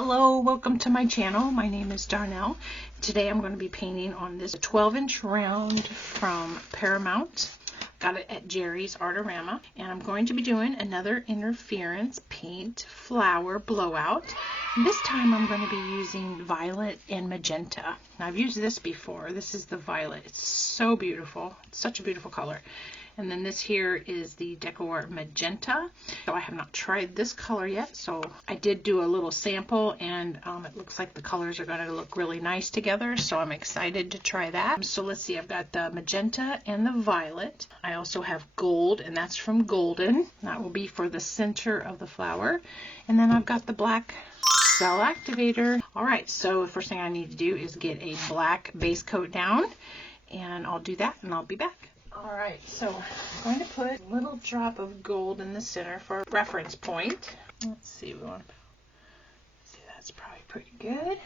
Hello, welcome to my channel. My name is Darnell. Today I'm going to be painting on this 12-inch round from Paramount. Got it at Jerry's Artorama, and I'm going to be doing another interference paint flower blowout. And this time I'm going to be using violet and magenta. Now, I've used this before. This is the violet. It's so beautiful. It's such a beautiful color. And then this here is the Deco Art Magenta. So I have not tried this color yet, so I did do a little sample, and it looks like the colors are going to look really nice together, so I'm excited to try that. So let's see, I've got the magenta and the violet. I also have gold, and that's from Golden. That will be for the center of the flower. And then I've got the black cell activator. Alright, so the first thing I need to do is get a black base coat down, and I'll do that and I'll be back. Alright, so I'm going to put a little drop of gold in the center for a reference point. Let's see, that's probably pretty good.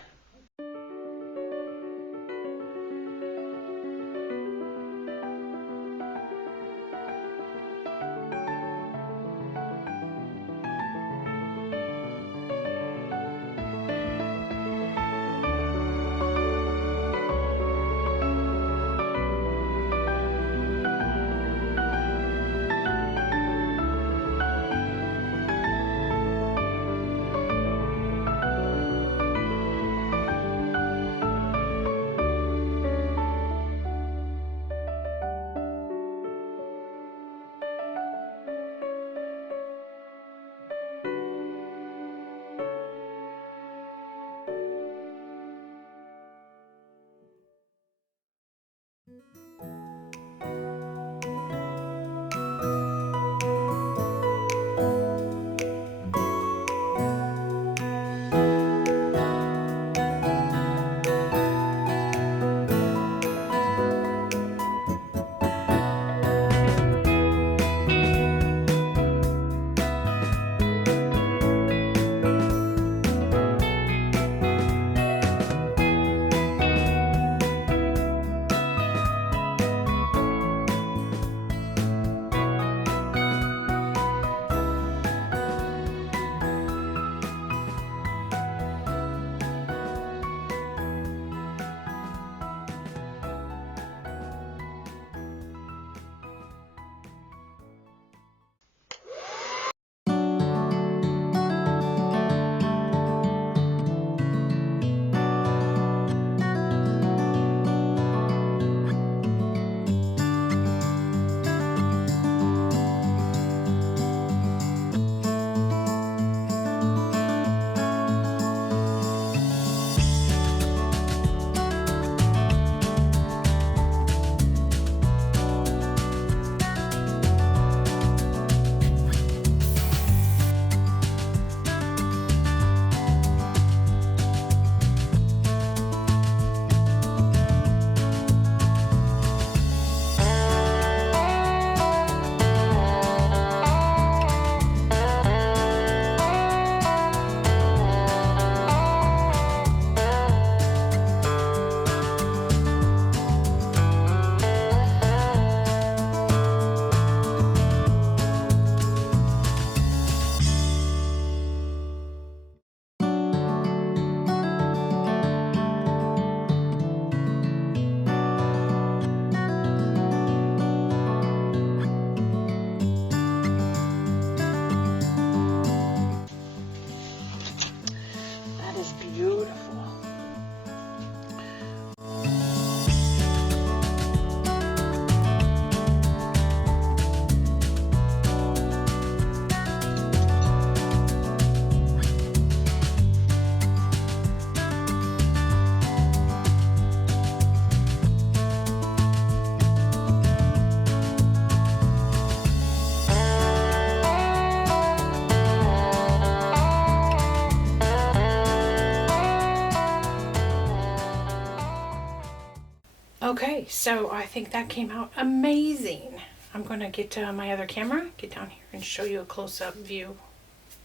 Okay, so I think that came out amazing. I'm going to get my other camera, get down here and show you a close-up view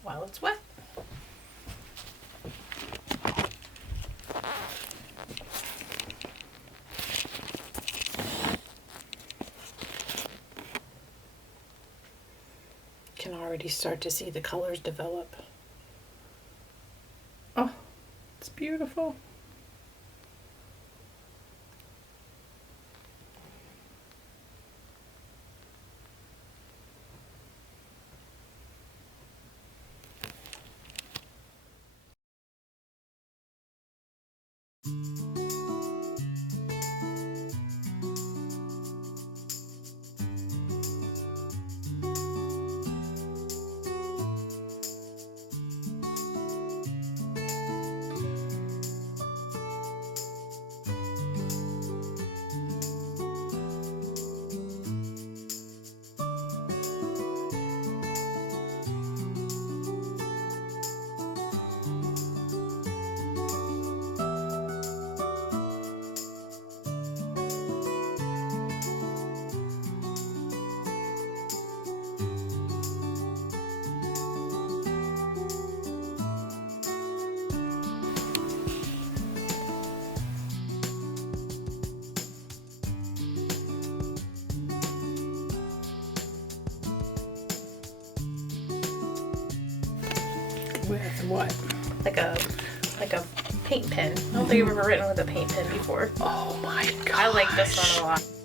while it's wet. Can already start to see the colors develop. Oh, Beautiful. With what? Like a paint pen. I don't think I've ever written with a paint pen before. Oh my god. I like this one a lot.